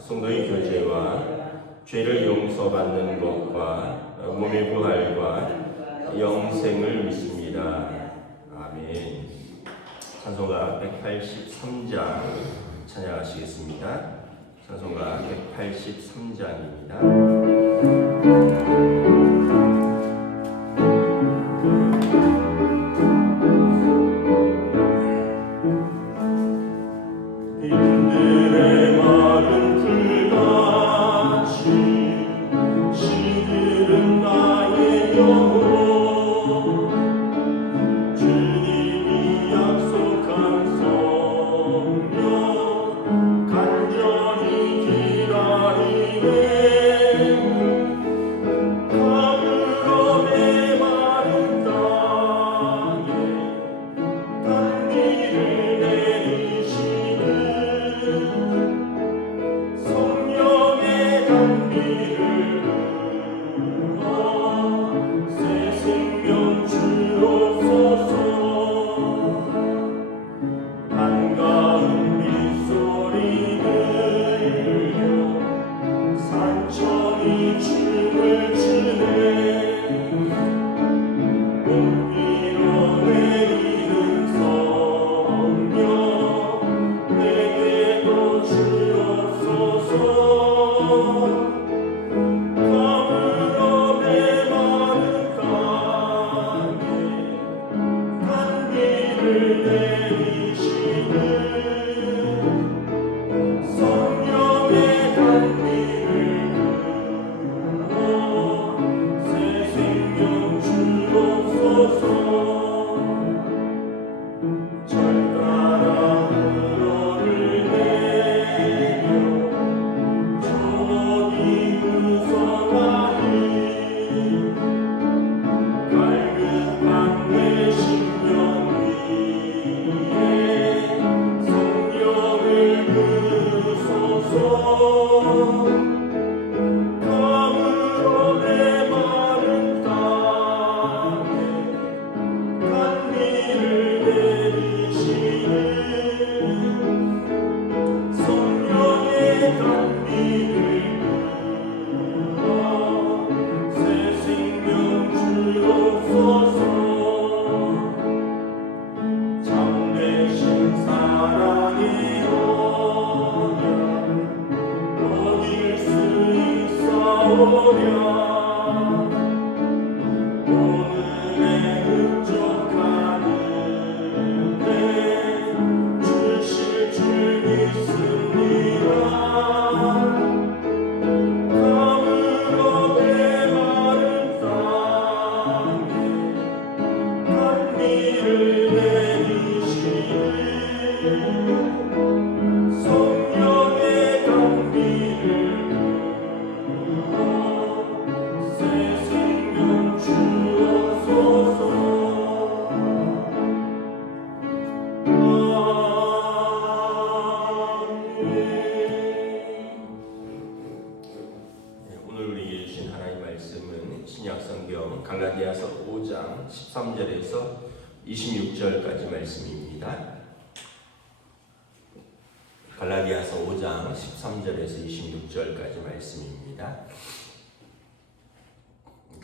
성도의 교제와 죄를 용서받는 것과 몸의 부활과 영생을 믿습니다. 아멘. 찬송가 183장 찬양하시겠습니다. 찬송가 183장입니다. 성 단비를 내리시는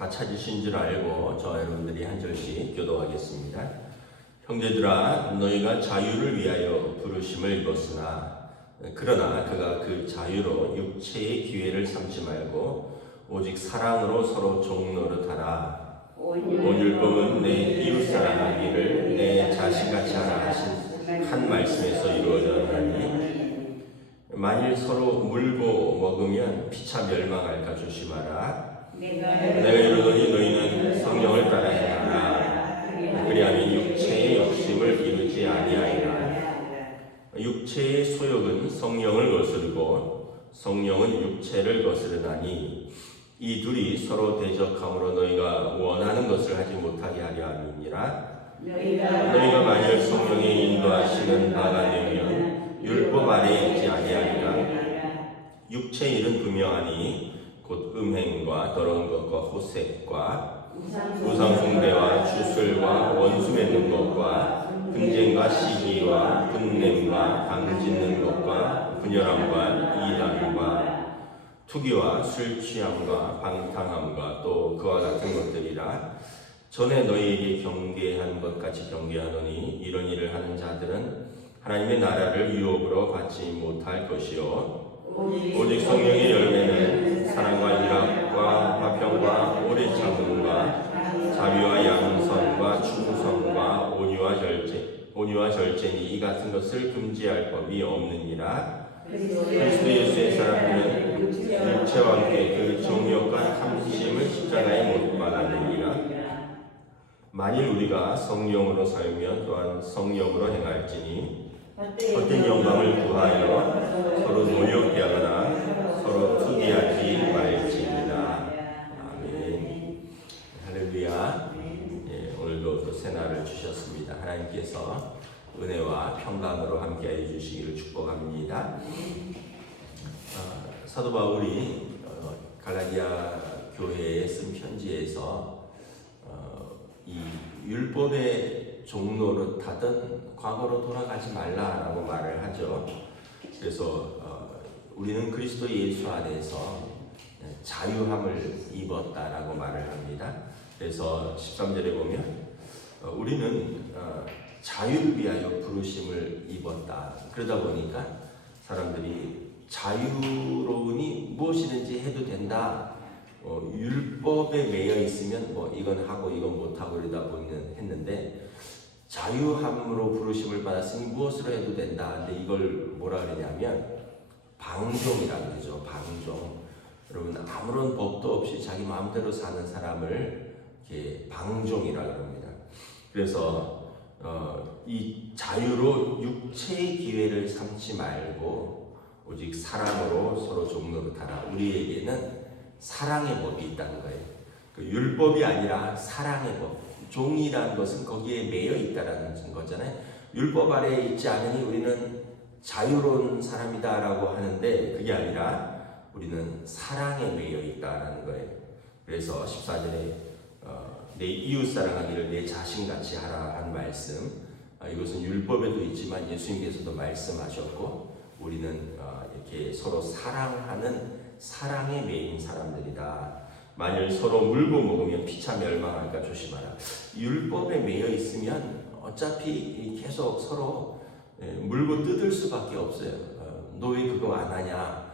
다 찾으신 줄 알고 저 여러분들이 한 절씩 교도하겠습니다. 형제들아 너희가 자유를 위하여 부르심을 입었으나 그러나 그가 그 자유로 육체의 기회를 삼지 말고 오직 사랑으로 서로 종노릇하라. 온온 율법은 내 이웃 사랑하기를 내 자신같이 하라 하신 한 말씀에서 이루어졌나니 만일 서로 물고 먹으면 피차 멸망할까 조심하라. 내가 이르노니 너희는 성령을 따라 행하라. 그리하면 육체의 욕심을 이루지 아니하리라. 육체의 소욕은 성령을 거스르고 성령은 육체를 거스르나니 이 둘이 서로 대적함으로 너희가 원하는 것을 하지 못하게 하려 함이니라. 너희가 만일 성령의 인도하시는 바가 되면 율법 아래에 있지 아니하리라. 육체의 일은 분명하니 곧 음행과 더러운 것과 호색과 우상숭배와 주술과 원수 맺는 것과 분쟁과 시기와 분냄과 당짓는 것과 분열함과 이단과 투기와 술 취함과 방탕함과 또 그와 같은 것들이라. 전에 너희에게 경계한 것 같이 경계하노니 이런 일을 하는 자들은 하나님의 나라를 유업으로 받지 못할 것이요 오직 성령의 열매는 사랑과 일합과 화평과 오래 참음과 자비와 양선과 충성과 온유와 절제 온유와 절제니 이 같은 것을 금지할 법이 없느니라. 그리스도 예수의 사람들은 육체와 함께 그 정욕과 탐심을 십자가에 못 박았느니라. 만일 우리가 성령으로 살면 또한 성령으로 행할지니 헛된 영광을 구하여 서로 노력게 하거나 서로 투기하지 말지니라 아멘. 할렐루야. 예, 오늘도 또 새날을 주셨습니다. 하나님께서 은혜와 평강으로 함께해 주시기를 축복합니다. 어, 사도 바울이 어, 갈라디아 교회에 쓴 편지에서 어, 이 율법의 종로를 타던 과거로 돌아가지 말라라고 말을 하죠. 그래서 어, 우리는 그리스도 예수 안에서 자유함을 입었다라고 말을 합니다. 그래서 13절에 보면 어, 우리는 어, 자유를 위하여 부르심을 입었다. 그러다 보니까 사람들이 자유로우니 무엇이든지 해도 된다. 어, 율법에 매여 있으면 뭐 이건 하고 이건 못 하고 이러다 보면 했는데 자유함으로 부르심을 받았으니 무엇으로 해도 된다. 근데 이걸 뭐라 그러냐면 방종이라고 그러죠. 방종. 여러분 아무런 법도 없이 자기 마음대로 사는 사람을 이렇게 방종이라 그럽니다. 그래서 어, 이 자유로 육체의 기회를 삼지 말고 오직 사랑으로 서로 종노릇하라. 우리에게는 사랑의 법이 있다는 거예요. 그 율법이 아니라 사랑의 법. 종이라는 것은 거기에 매여 있다라는 거잖아요. 율법 아래에 있지 않으니 우리는 자유로운 사람이다라고 하는데 그게 아니라 우리는 사랑에 매여 있다라는 거예요. 그래서 14절에 어, 내 이웃 사랑하기를 내 자신 같이 하라 한 말씀. 아, 이것은 율법에도 있지만 예수님께서도 말씀하셨고 우리는 어, 이렇게 서로 사랑하는 사랑에 매인 사람들이다. 만일 서로 물고 먹으면 피차 멸망할까 조심하라. 율법에 매여 있으면 어차피 계속 서로 예, 물고 뜯을 수밖에 없어요. 너 왜 그거 안 하냐?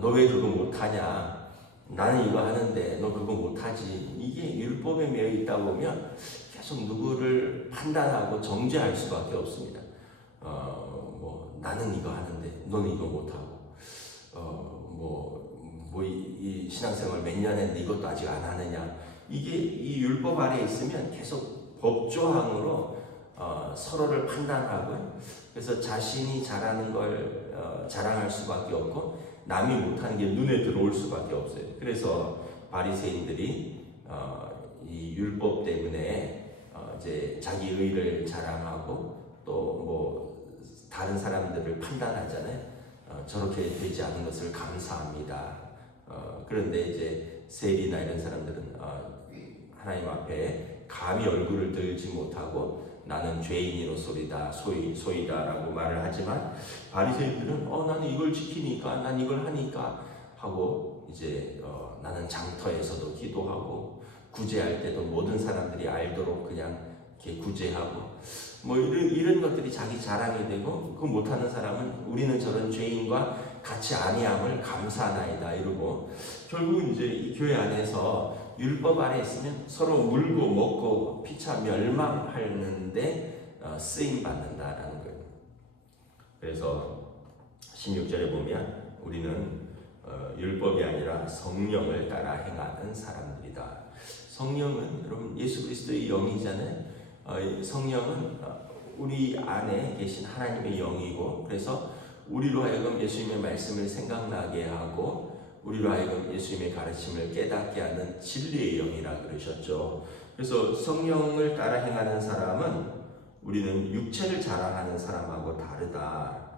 너 왜 그거 못 하냐? 나는 이거 하는데 너 그거 못 하지. 이게 율법에 매여 있다 보면 계속 누구를 판단하고 정죄할 수밖에 없습니다. 어, 뭐 나는 이거 하는데 너는 이거 못 하고, 어, 뭐, 뭐, 이, 이 신앙생활 몇 년 했는데 이것도 아직 안 하느냐. 이게 이 율법 아래 있으면 계속 법조항으로 어, 서로를 판단하고, 그래서 자신이 잘하는 걸 어, 자랑할 수밖에 없고, 남이 못하는 게 눈에 들어올 수밖에 없어요. 그래서 바리새인들이 어, 이 율법 때문에 어, 이제 자기 의를 자랑하고 또 뭐 다른 사람들을 판단하잖아요. 어, 저렇게 되지 않은 것을 감사합니다. 어, 그런데 이제 세리나 이런 사람들은 어, 하나님 앞에 감히 얼굴을 들지 못하고 나는 죄인이로소리다 소이 소이다라고 말을 하지만 바리새인들은 어 나는 이걸 지키니까 난 이걸 하니까 하고 이제 어, 나는 장터에서도 기도하고 구제할 때도 모든 사람들이 알도록 그냥 이렇게 구제하고 뭐 이런 이런 것들이 자기 자랑이 되고 그 못하는 사람은 우리는 저런 죄인과 같이 아니함을 감사하나이다 이러고 결국은 이제 이 교회 안에서 율법 아래 있으면 서로 물고 먹고 피차 멸망하는데 어, 쓰임 받는다라는 거예요. 그래서 16절에 보면 우리는 어, 율법이 아니라 성령을 따라 행하는 사람들이다. 성령은 여러분 예수 그리스도의 영이잖아요. 어, 이 성령은 어, 우리 안에 계신 하나님의 영이고 그래서 우리로 하여금 예수님의 말씀을 생각나게 하고 우리로 하여금 예수님의 가르침을 깨닫게 하는 진리의 영이라 그러셨죠. 그래서 성령을 따라 행하는 사람은 우리는 육체를 자랑하는 사람하고 다르다.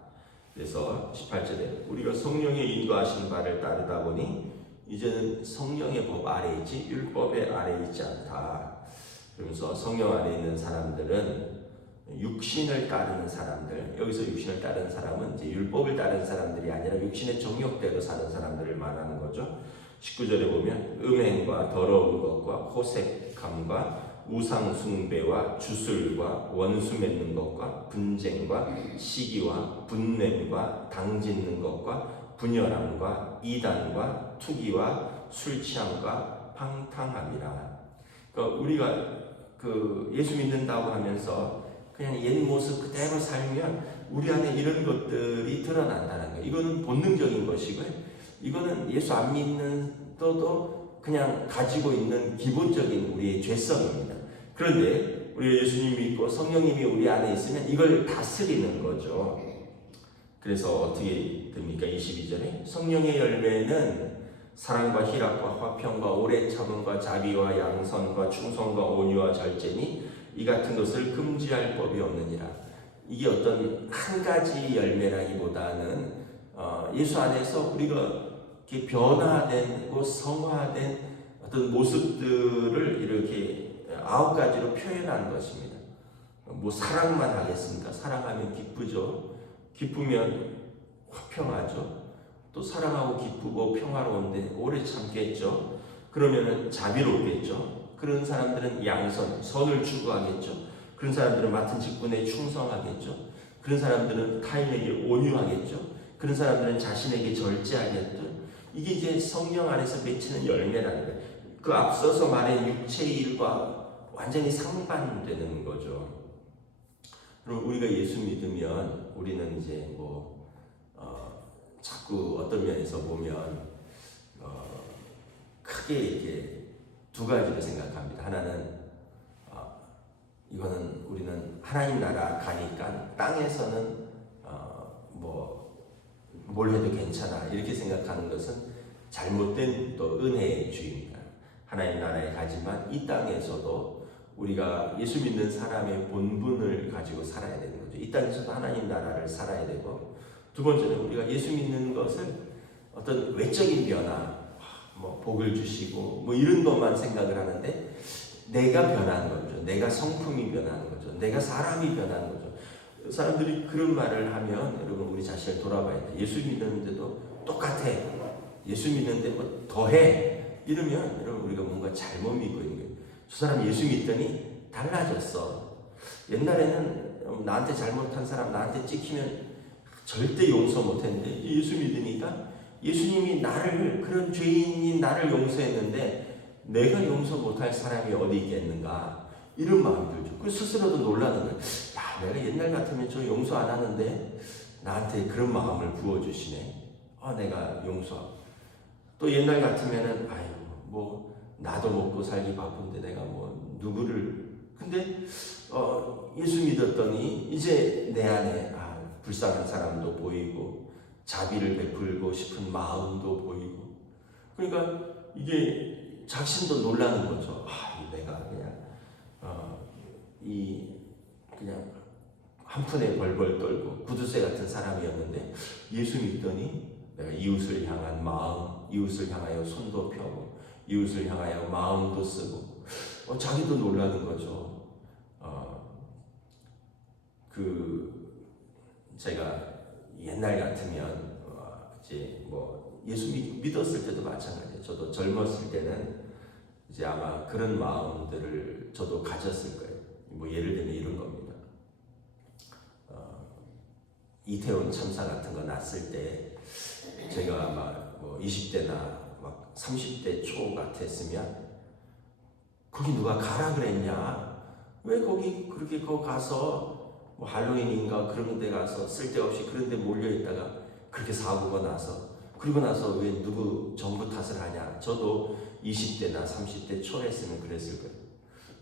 그래서 18절에 우리가 성령의 인도하신 바를 따르다 보니 이제는 성령의 법 아래 있지 율법의 아래 있지 않다. 그러면서 성령 안에 있는 사람들은 육신을 따르는 사람들 여기서 육신을 따르는 사람은 이제 율법을 따르는 사람들이 아니라 육신의 정욕대로 사는 사람들을 말하는 거죠. 19절에 보면 음행과 더러운 것과 호색함과 우상 숭배와 주술과 원수 맺는 것과 분쟁과 시기와 분냄과 당짓는 것과 분열함과 이단과 투기와 술 취함과 방탕함이라. 그러니까 우리가 그 예수 믿는다고 하면서 그냥 옛 모습 그대로 살면 우리 안에 이런 것들이 드러난다는 거예요. 이거는 본능적인 것이고요. 이거는 예수 안 믿는 또도 그냥 가지고 있는 기본적인 우리의 죄성입니다. 그런데 우리 예수님 믿고 성령님이 우리 안에 있으면 이걸 다스리는 거죠. 그래서 어떻게 됩니까? 22절에 성령의 열매는 사랑과 희락과 화평과 오래 참음과 자비와 양선과 충성과 온유와 절제니 이 같은 것을 금지할 법이 없느니라. 이게 어떤 한 가지 열매라기보다는 어, 예수 안에서 우리가 이렇게 변화되고 성화된 어떤 모습들을 이렇게 아홉 가지로 표현한 것입니다. 뭐 사랑만 하겠습니까? 사랑하면 기쁘죠. 기쁘면 화평하죠. 또 사랑하고 기쁘고 평화로운데 오래 참겠죠. 그러면은 자비롭겠죠. 그런 사람들은 양선, 선을 추구하겠죠. 그런 사람들은 맡은 직분에 충성하겠죠. 그런 사람들은 타인에게 온유하겠죠. 그런 사람들은 자신에게 절제하겠죠. 이게 이제 성령 안에서 맺히는 열매라는 거예요. 그 앞서서 말한 육체의 일과 완전히 상반되는 거죠. 그럼 우리가 예수 믿으면 우리는 이제 뭐 어, 자꾸 어떤 면에서 보면 어, 크게 이렇게 두 가지로 생각합니다. 하나는 어, 이거는 우리는 하나님 나라 가니까 땅에서는 어, 뭐뭘 해도 괜찮아 이렇게 생각하는 것은 잘못된 또 은혜의 주입니다. 하나님 나라에 가지만 이 땅에서도 우리가 예수 믿는 사람의 본분을 가지고 살아야 되는 거죠. 이 땅에서도 하나님 나라를 살아야 되고 두 번째는 우리가 예수 믿는 것을 어떤 외적인 변화, 뭐 복을 주시고 뭐 이런 것만 생각을 하는데 내가 변하는 거죠. 내가 성품이 변하는 거죠. 내가 사람이 변하는 거죠. 사람들이 그런 말을 하면 여러분 우리 자신을 돌아봐야 돼. 예수 믿는데도 똑같아. 예수 믿는데 뭐 더해. 이러면 여러분 우리가 뭔가 잘못 믿고 있는 거예요. 저 사람 예수 믿더니 달라졌어. 옛날에는 나한테 잘못한 사람 나한테 찍히면 절대 용서 못했는데 예수 믿으니까 예수님이 나를 그런 죄인인 나를 용서했는데 내가 용서 못할 사람이 어디 있겠는가 이런 마음이 들죠. 그 스스로도 놀라는 거예요. 야, 내가 옛날 같으면 저 용서 안 하는데 나한테 그런 마음을 부어주시네. 아, 내가 용서. 또 옛날 같으면은 아유 뭐 나도 먹고 살기 바쁜데 내가 뭐 누구를 근데 어, 예수 믿었더니 이제 내 안에 아, 불쌍한 사람도 보이고 자비를 베풀고 싶은 마음도 보이고 그러니까 이게 자신도 놀라는 거죠. 아, 내가 그냥 어, 이 그냥 한 푼에 벌벌 떨고 구두쇠 같은 사람이었는데 예수 믿더니 내가 이웃을 향한 마음, 이웃을 향하여 손도 펴고 이웃을 향하여 마음도 쓰고 어, 자기도 놀라는 거죠. 어, 그 제가 옛날 같으면 어, 이제 뭐 예수 믿, 믿었을 때도 마찬가지예요. 저도 젊었을 때는 이제 아마 그런 마음들을 저도 가졌을 거예요. 뭐 예를 들면 이런 겁니다. 어, 이태원 참사 같은 거 났을 때 제가 막뭐 20대나 막 30대 초 같았으면 거기 누가 가라 그랬냐? 왜 거기 그렇게 거 가서 뭐 할로윈인가 그런 데 가서 쓸데없이 그런 데 몰려 있다가 그렇게 사고가 나서 그리고 나서 왜 누구 정부 탓을 하냐? 저도 20대나 30대 초했으면 그랬을 거예요.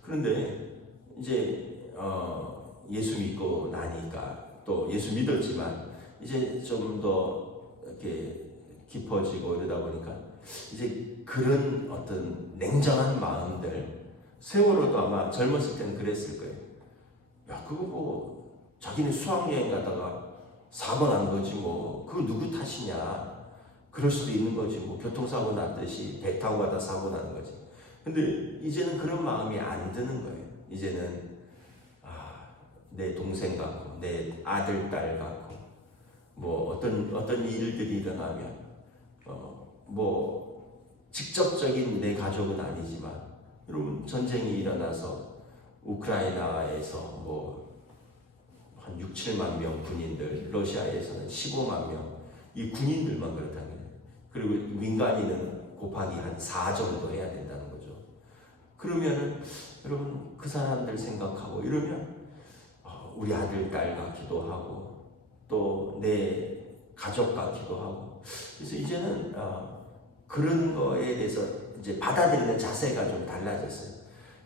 그런데 이제 어, 예수 믿고 나니까 또 예수 믿었지만 이제 좀 더 이렇게 깊어지고 이러다 보니까 이제 그런 어떤 냉정한 마음들 세월호도 아마 젊었을 때는 그랬을 거예요. 야 그거 뭐 자기는 수학여행 가다가 사고 난 거지 뭐. 그거 누구 탓이냐? 그럴 수도 있는 거지 뭐. 교통사고 났듯이 배 타고 가다 사고 나는 거지. 근데 이제는 그런 마음이 안 드는 거예요. 이제는 아, 내 동생 같고 내 아들 딸 같고 뭐 어떤 어떤 일들이 일어나면 어 뭐 직접적인 내 가족은 아니지만 여러분 전쟁이 일어나서 우크라이나에서 뭐 한 6, 7만 명 군인들, 러시아에서는 15만 명, 이 군인들만 그렇다면 그리고 민간인은 곱하기 한 4 정도 해야 된다는 거죠. 그러면은 여러분 그 사람들 생각하고 이러면 어, 우리 아들 딸 같기도 하고 또 내 가족 같기도 하고 그래서 이제는 어, 그런 거에 대해서 이제 받아들이는 자세가 좀 달라졌어요.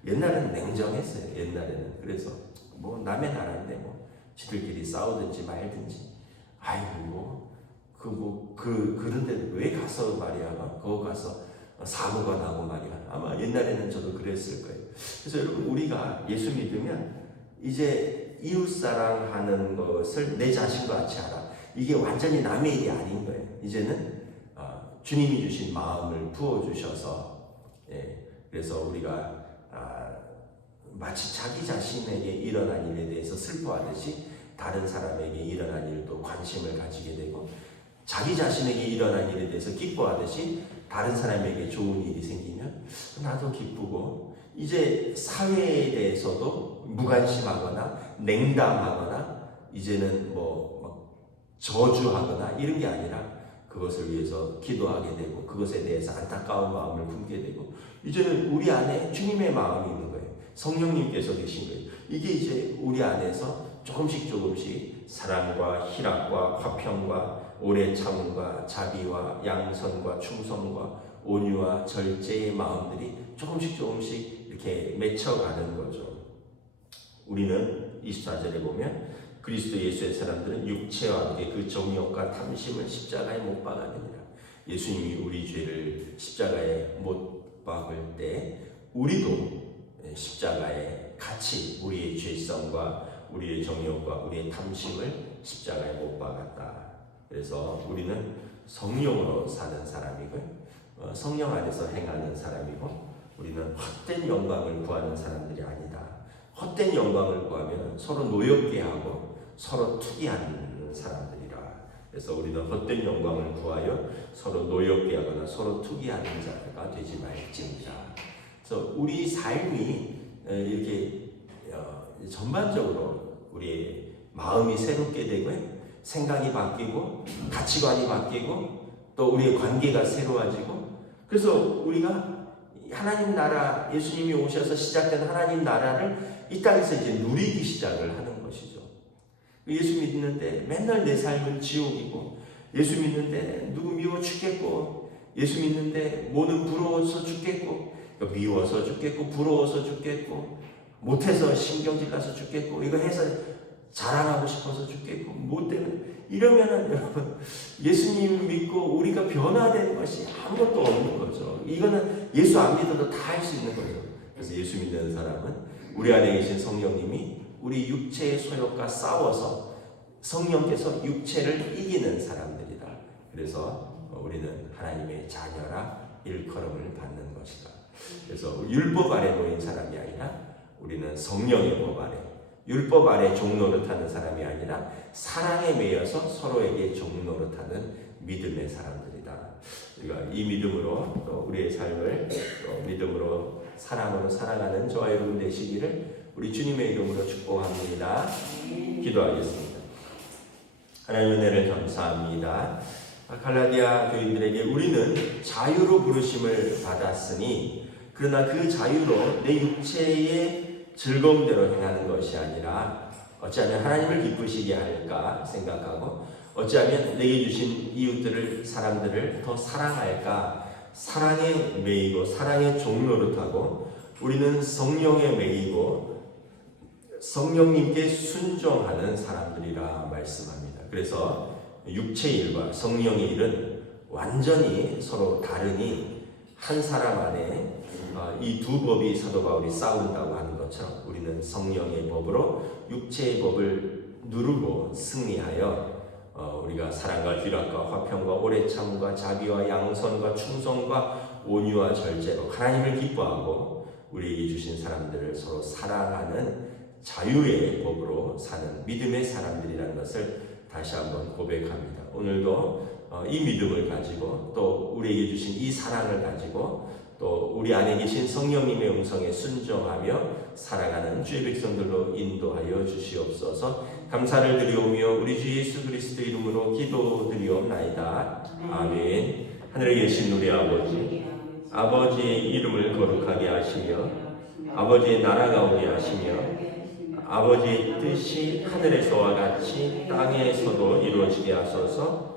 옛날에는 냉정했어요. 옛날에는 그래서 뭐 남의 나라인데 뭐 지들끼리 싸우든지 말든지 아이고 뭐그뭐 그 그런데 왜 가서 말이야 거기 가서 사고가 나고 말이야 아마 옛날에는 저도 그랬을 거예요. 그래서 여러분 우리가 예수 믿으면 이제 이웃 사랑하는 것을 내 자신과 같이 알아. 이게 완전히 남의 일이 아닌 거예요. 이제는 어, 주님이 주신 마음을 부어 주셔서 예, 그래서 우리가 아, 마치 자기 자신에게 일어난 일에 대해서 슬퍼하듯이 다른 사람에게 일어난 일도 관심을 가지게 되고 자기 자신에게 일어난 일에 대해서 기뻐하듯이 다른 사람에게 좋은 일이 생기면 나도 기쁘고 이제 사회에 대해서도 무관심하거나 냉담하거나 이제는 뭐 저주하거나 이런 게 아니라 그것을 위해서 기도하게 되고 그것에 대해서 안타까운 마음을 품게 되고 이제는 우리 안에 주님의 마음이 있는. 성령님께서 계신 거예요. 이게 이제 우리 안에서 조금씩 조금씩 사랑과 희락과 화평과 오래 참음과 자비와 양선과 충성과 온유와 절제의 마음들이 조금씩 조금씩 이렇게 맺혀가는 거죠. 우리는 24절에 보면 그리스도 예수의 사람들은 육체와 함께 그 정욕과 탐심을 십자가에 못 박아내니라. 예수님이 우리 죄를 십자가에 못 박을 때 우리도 십자가에 같이 우리의 죄성과 우리의 정욕과 우리의 탐심을 십자가에 못 박았다. 그래서 우리는 성령으로 사는 사람이고 어, 성령 안에서 행하는 사람이고 우리는 헛된 영광을 구하는 사람들이 아니다. 헛된 영광을 구하면 서로 노엽게 하고 서로 투기하는 사람들이라. 그래서 우리는 헛된 영광을 구하여 서로 노엽게 하거나 서로 투기하는 자가 되지 말지니라. 그래서 우리 삶이 이렇게 어, 전반적으로 우리 마음이 새롭게 되고 생각이 바뀌고 가치관이 바뀌고 또 우리의 관계가 새로워지고 그래서 우리가 하나님 나라 예수님이 오셔서 시작된 하나님 나라를 이 땅에서 이제 누리기 시작을 하는 것이죠. 예수 믿는데 맨날 내 삶은 지옥이고 예수 믿는데 누구 미워 죽겠고 예수 믿는데 뭐는 부러워서 죽겠고 미워서 죽겠고 부러워서 죽겠고 못해서 신경질 나서 죽겠고 이거 해서 자랑하고 싶어서 죽겠고 못 되는 이러면은 여러분 예수님 믿고 우리가 변화되는 것이 아무것도 없는 거죠. 이거는 예수 안 믿어도 다 할 수 있는 거죠. 그래서 예수 믿는 사람은 우리 안에 계신 성령님이 우리 육체의 소욕과 싸워서 성령께서 육체를 이기는 사람들이다. 그래서 우리는 하나님의 자녀라 일컬음을 받는 것이다. 그래서 율법 아래 놓인 사람이 아니라 우리는 성령의 법 아래 율법 아래 종노릇하는 사람이 아니라 사랑에 매여서 서로에게 종노릇하는 믿음의 사람들이다. 우리가 이 믿음으로 우리의 삶을 믿음으로 사랑으로 살아가는 저와 여러분 되시기를 우리 주님의 이름으로 축복합니다. 기도하겠습니다. 하나님 은혜를 감사합니다. 갈라디아 교인들에게 우리는 자유로 부르심을 받았으니 그러나 그 자유로 내 육체의 즐거움대로 행하는 것이 아니라 어찌하면 하나님을 기쁘시게 할까 생각하고 어찌하면 내게 주신 이웃들을 사람들을 더 사랑할까 사랑에 매이고 사랑의 종로를 타고 우리는 성령에 매이고 성령님께 순종하는 사람들이라 말씀합니다. 그래서 육체의 일과 성령의 일은 완전히 서로 다르니 한 사람 안에 어, 이두 법이 사도 바울이 싸운다고 하는 것처럼 우리는 성령의 법으로 육체의 법을 누르고 승리하여 어, 우리가 사랑과 희락과 화평과 오래 참과 자비와 양선과 충성과 온유와 절제로 하나님을 기뻐하고 우리에게 주신 사람들을 서로 사랑하는 자유의 법으로 사는 믿음의 사람들이라는 것을 다시 한번 고백합니다. 오늘도 어, 이 믿음을 가지고 또 우리에게 주신 이 사랑을 가지고 또 우리 안에 계신 성령님의 음성에 순종하며 살아가는 주의 백성들로 인도하여 주시옵소서. 감사를 드리오며 우리 주 예수 그리스도 이름으로 기도드리옵나이다. 아멘. 하늘에 계신 우리 아버지, 아버지의 이름을 거룩하게 하시며 아버지의 나라가 오게 하시며 아버지의 뜻이 하늘에서와 같이 땅에서도 이루어지게 하소서.